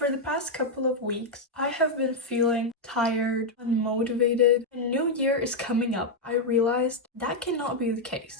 For the past couple of weeks, I have been feeling tired, unmotivated, and New Year is coming up. I realized that cannot be the case.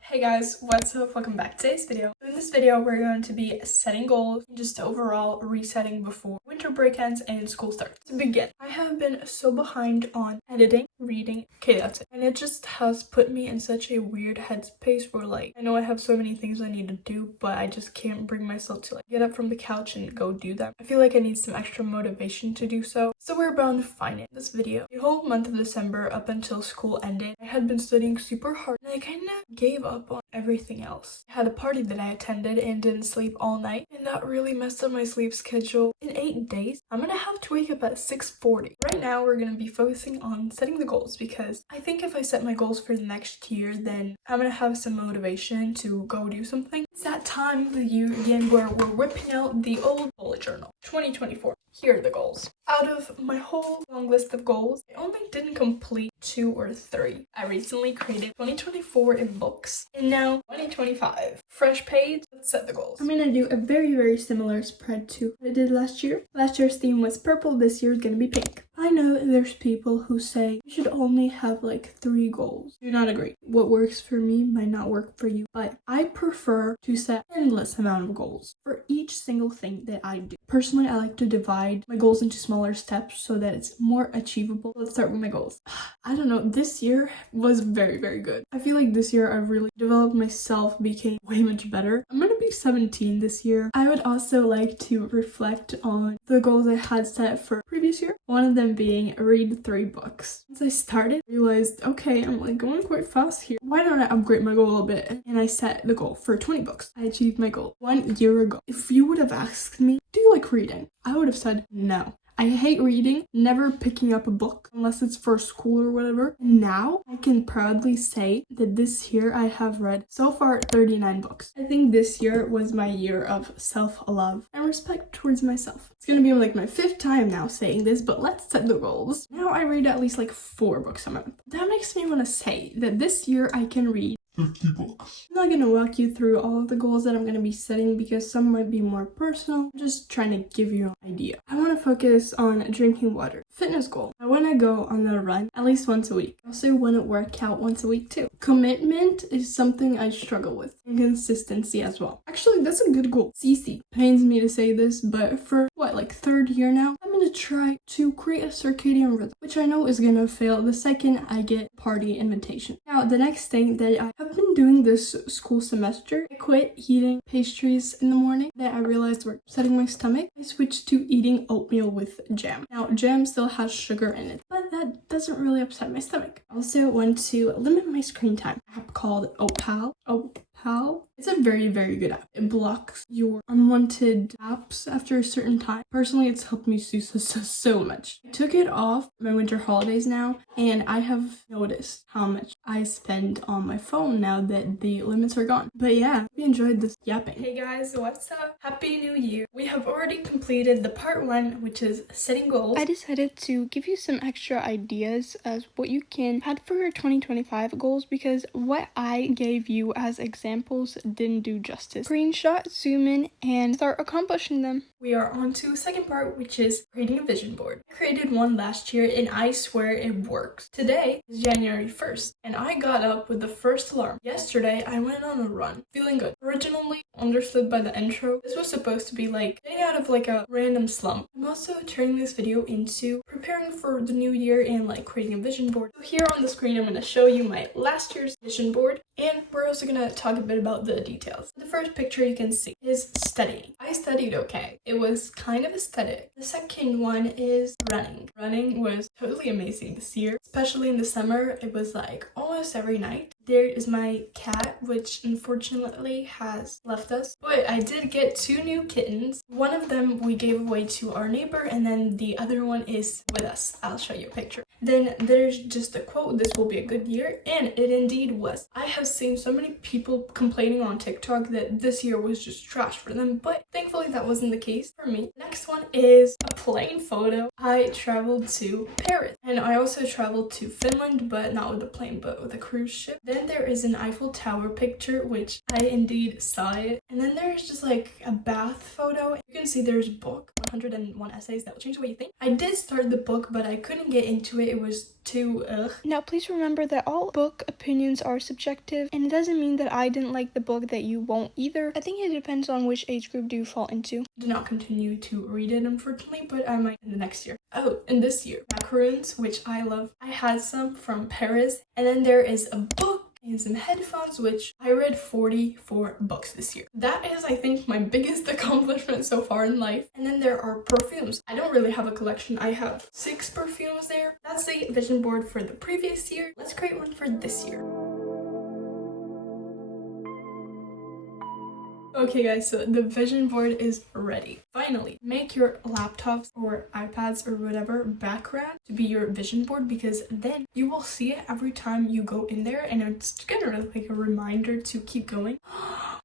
Hey guys, what's up? Welcome back to today's video. In this video, we're going to be setting goals and just overall resetting before winter break ends and school starts. To begin, I have been so behind on editing, reading, okay, that's it. And it just has put me in such a weird headspace where I know I have so many things I need to do, but I just can't bring myself to get up from the couch and go do them. I feel like I need some extra motivation to do so. So we're bound to find it in this video. The whole month of December up until school ended, I had been studying super hard and I kind of gave up on everything else. I had a party that I attended and didn't sleep all night, and that really messed up my sleep schedule. In 8 days, I'm gonna have to wake up at 6:40. Right now, we're gonna be focusing on setting the goals because I think if I set my goals for the next year, then I'm gonna have some motivation to go do something. It's that time of the year again where we're whipping out the old bullet journal. 2024. Here are the goals. Out of my whole long list of goals, I only didn't complete 2 or 3. I recently created 2024 in books, and now 2025. Fresh page, let's set the goals. I'm gonna do a very similar spread to what I did last year. Last year's theme was purple, this year's gonna be pink. I know there's people who say you should only have 3 goals. Do not agree. What works for me might not work for you, but I prefer to set an endless amount of goals for each single thing that I do. Personally, I like to divide my goals into smaller steps so that it's more achievable. Let's start with my goals. I don't know, this year was very good. I feel like this year I really developed myself, became way much better. I'm gonna be 17 this year. I would also like to reflect on the goals I had set for previous year. One of them being read 3 books. Once I started, I realized, okay, I'm going quite fast here. Why don't I upgrade my goal a little bit? And I set the goal for 20 books. I achieved my goal 1 year ago. If you would have asked me, do you like reading? I would have said no. I hate reading, never picking up a book unless it's for school or whatever. And now I can proudly say that this year I have read so far 39 books. I think this year was my year of self-love and respect towards myself. It's gonna be my 5th time now saying this, but let's set the goals. Now I read at least 4 books a month. That makes me want to say that this year I can read 50 books. I'm not going to walk you through all of the goals that I'm going to be setting because some might be more personal. I'm just trying to give you an idea. I want to focus on drinking water. Fitness goal. I want to go on a run at least once a week. I also want to work out once a week too. Commitment is something I struggle with, and consistency as well. Actually, that's a good goal. CC. Pains me to say this, but for 3rd year now, I'm going to try to create a circadian rhythm, which I know is going to fail the second I get party invitation. Now, the next thing that I have been doing this school semester, I quit eating pastries in the morning that I realized were upsetting my stomach. I switched to eating oatmeal with jam. Now, jam still has sugar in it, but that doesn't really upset my stomach. I also want to limit my screen time. An app called Opal. It's a very good app. It blocks your unwanted apps after a certain time. Personally, it's helped me so much. I took it off my winter holidays now, and I have noticed how much I spend on my phone now that the limits are gone. But yeah, we enjoyed this yapping. Hey guys, what's up? Happy New Year. We have already completed the part 1, which is setting goals. I decided to give you some extra ideas as what you can add for your 2025 goals because what I gave you as examples didn't do justice. Screenshot, zoom in, and start accomplishing them. We are on to the second part, which is creating a vision board. I created one last year and I swear it works. Today is January 1st and I got up with the first alarm. Yesterday I went on a run, feeling good. Originally understood by the intro, this was supposed to be getting out of a random slump. I'm also turning this video into preparing for the new year and creating a vision board. So here on the screen I'm going to show you my last year's vision board, and we're also going to talk a bit about the details. The first picture you can see is studying. I studied okay. It was kind of aesthetic. The second one is running. Running was totally amazing this year, especially in the summer. It was almost every night. There is my cat, which unfortunately has left us, but I did get 2 new kittens. One of them we gave away to our neighbor, and then the other one is with us. I'll show you a picture. Then there's just a quote, "This will be a good year," and it indeed was. I have seen so many people complaining on TikTok that this year was just trash for them, but thankfully Thankfully, that wasn't the case for me. Next one is a plane photo. I traveled to Paris, and I also traveled to Finland, but not with a plane, but with a cruise ship. Then there is an Eiffel Tower picture, which I indeed saw it. And then there's just like a bath photo. You can see there's a book, 101 essays that will change the way you think. I did start the book, but I couldn't get into it. It was too ugh. Now, please remember that all book opinions are subjective, and it doesn't mean that I didn't like the book that you won't either. I think it depends on which age group do you fall into. Did not continue to read it, unfortunately, but I might in the next year. Oh, and this year, macaroons, which I love. I had some from Paris, and then there is a book and some headphones, which I read 44 books this year. That is, I think, my biggest accomplishment so far in life. And then there are perfumes. I don't really have a collection. I have 6 perfumes there. That's the vision board for the previous year. Let's create one for this year. Okay guys, so the vision board is ready. Finally, make your laptops or iPads or whatever background to be your vision board, because then you will see it every time you go in there, and it's kind of like a reminder to keep going.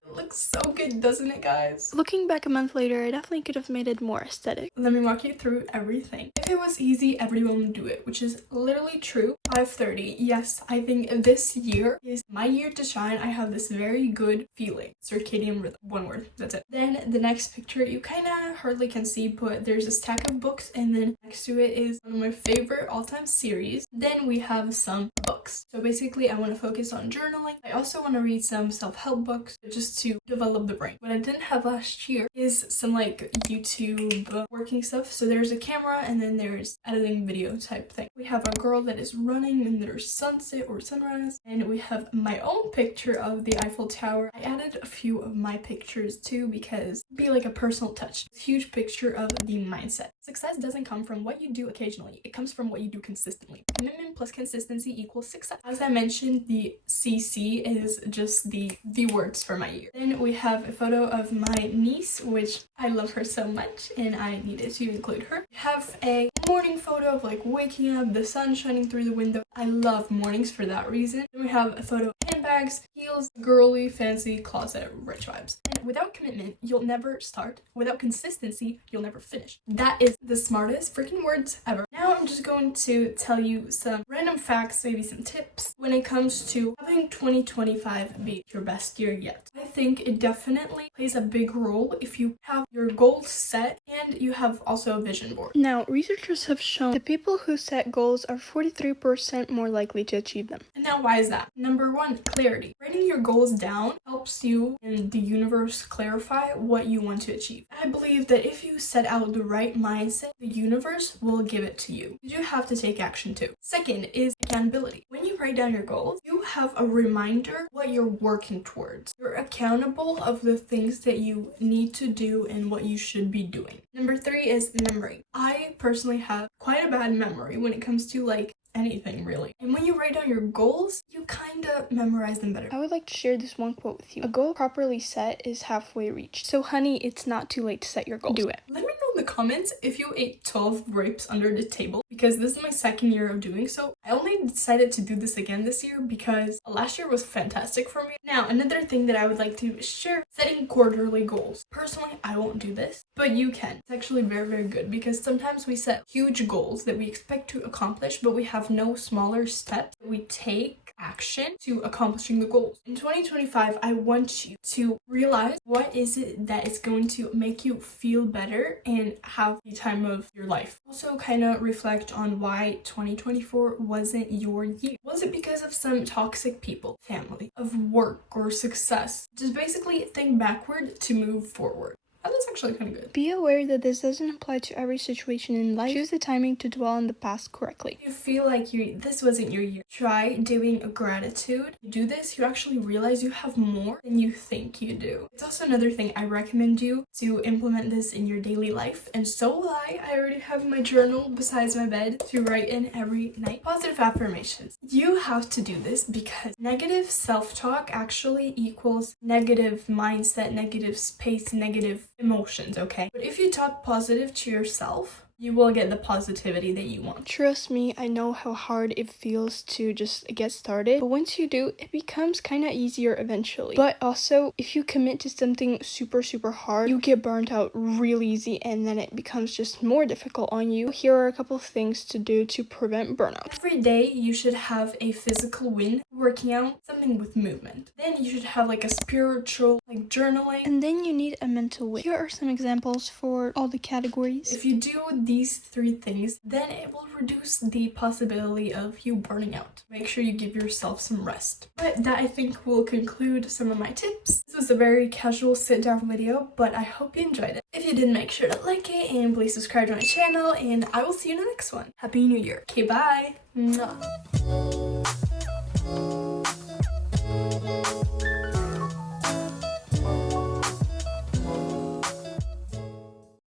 It looks so good, doesn't it, guys? Looking back a month later, I definitely could have made it more aesthetic. Let me walk you through everything. If it was easy, everyone would do it, which is literally true. 5:30. Yes, I think this year is my year to shine. I have this very good feeling. Circadian rhythm. One word. That's it. Then the next picture, you kind of hardly can see, but there's a stack of books, and then next to it is one of my favorite all-time series. Then we have some books. So basically, I want to focus on journaling. I also want to read some self-help books just to develop the brain. What I didn't have last year is some like YouTube working stuff. So there's a camera, and then there's editing video type thing. We have a girl that is running, and there's sunset or sunrise, and we have my own picture of the Eiffel Tower. I added a few of my pictures too, because it'd be like a personal touch. This huge picture of the mindset. Success doesn't come from what you do occasionally. It comes from what you do consistently. Commitment plus consistency equals success. As I mentioned, the CC is just the words for my year. Then we have a photo of my niece, which I love her so much, and I needed to include her. We have a morning photo of like waking up, the sun shining through the window. I love mornings for that reason. Then we have a photo of handbags, heels, girly, fancy, closet, rich vibes. And without commitment, you'll never start. Without consistency, you'll never finish. That is the smartest freaking words ever. Now I'm just going to tell you some random facts, maybe some tips when it comes to having 2025 be your best year yet. I think it definitely plays a big role if you have your goals set and you have also a vision board. Now, researchers have shown that people who set goals are 43% more likely to achieve them. And now why is that? Number 1, clarity. Writing your goals down helps you and the universe clarify what you want to achieve. I believe that if you set out the right mindset, the universe will give it to you. You do have to take action too. Second is accountability. When you write down your goals, you have a reminder what you're working towards. You're accountable of the things that you need to do and what you should be doing. Number 3 is memory. I personally have quite a bad memory when it comes to like anything really. And when you write down your goals, you kind of memorize them better. I would like to share this one quote with you. A goal properly set is halfway reached. So honey, it's not too late to set your goals. Do it. Let me know in the comments if you ate 12 grapes under the table, because this is my second year of doing so. I only decided to do this again this year because last year was fantastic for me. Now, another thing that I would like to share, setting quarterly goals. Personally, I won't do this, but you can. It's actually very, very good, because sometimes we set huge goals that we expect to accomplish, but we have no smaller steps that we take action to accomplishing the goals. In 2025, I want you to realize what is it that is going to make you feel better and have the time of your life. Also kind of reflect on why 2024 wasn't your year. Was it because of some toxic people, family, of work, or success? Just basically think backward to move forward. And that's actually kind of good. Be aware that this doesn't apply to every situation in life. Choose the timing to dwell on the past correctly. If you feel like this wasn't your year, try doing a gratitude. You do this, you actually realize you have more than you think you do. It's also another thing I recommend you to implement this in your daily life. And so will I. I already have my journal besides my bed to write in every night. Positive affirmations. You have to do this because negative self-talk actually equals negative mindset, negative space, negative emotions, okay? But if you talk positive to yourself, you will get the positivity that you want. Trust me, I know how hard it feels to just get started, but once you do, it becomes kind of easier eventually. But also, if you commit to something super hard, you get burnt out real easy, and then it becomes just more difficult on you. Here are a couple of things to do to prevent burnout. Every day you should have a physical win, working out, something with movement. Then you should have like a spiritual, like journaling. And then you need a mental win. Here are some examples for all the categories. If you do these 3 things, then it will reduce the possibility of you burning out. Make sure you give yourself some rest. But that, I think, will conclude some of my tips. This was a very casual sit-down video, but I hope you enjoyed it. If you did, make sure to like it and please subscribe to my channel, and I will see you in the next one. Happy New Year. Okay, bye. Mwah.